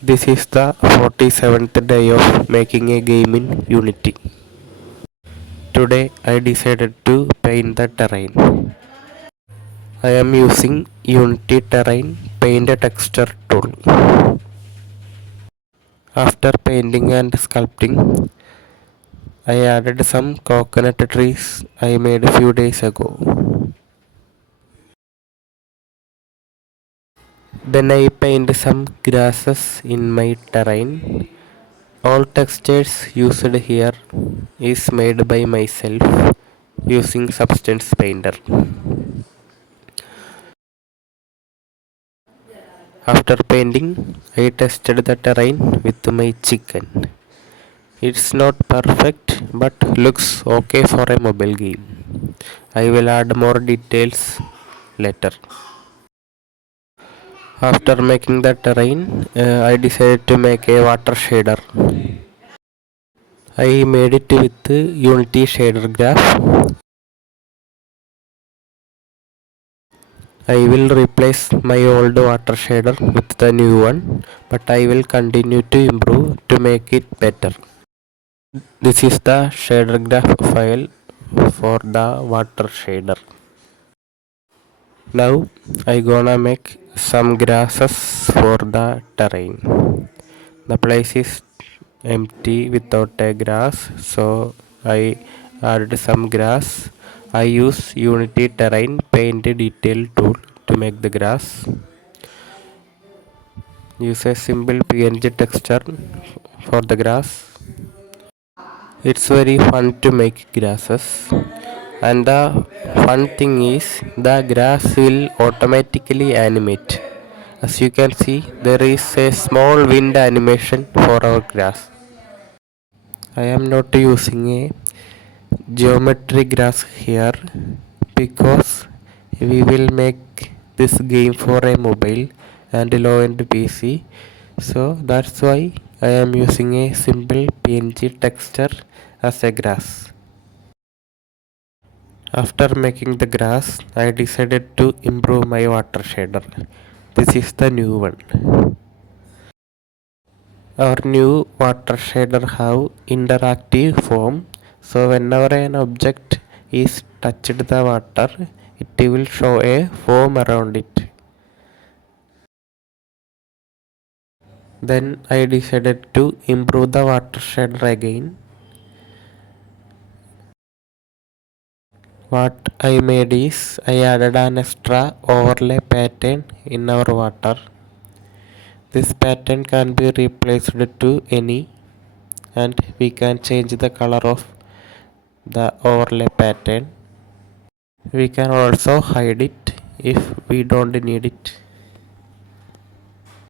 This is the 47th day of making a game in Unity. Today I decided to paint the terrain. I am using Unity Terrain Paint Texture tool. After painting and sculpting, I added some coconut trees I made a few days ago. Then I painted some grasses in my terrain. All textures used here is made by myself using Substance Painter. After painting, I tested the terrain with my chicken. It's not perfect but looks okay for a mobile game. I will add more details later. After making the terrain, I decided to make a water shader. I made it with Unity shader graph. I will replace my old water shader with the new one, but I will continue to improve to make it better. This is the shader graph file for the water shader. Now I gonna make some grasses for the terrain. The place is empty without a grass, so I added some grass. I use Unity Terrain Paint Detail tool to make the grass. Use a simple PNG texture for the grass. It's very fun to make grasses, and the fun thing is the grass will automatically animate. As you can see, there is a small wind animation for our grass. I am not using a geometry grass here because we will make this game for a mobile and low end PC, so that's why I am using a simple PNG texture as a grass. After making the grass, I decided to improve my water shader. This is the new one. Our new water shader have interactive form, so whenever an object is touched the water, it will show a foam around it. Then I decided to improve the water shader again. What I made is I added an extra overlay pattern in our water. This pattern can be replaced to any, and we can change the color of the overlay pattern. We can also hide it if we don't need it.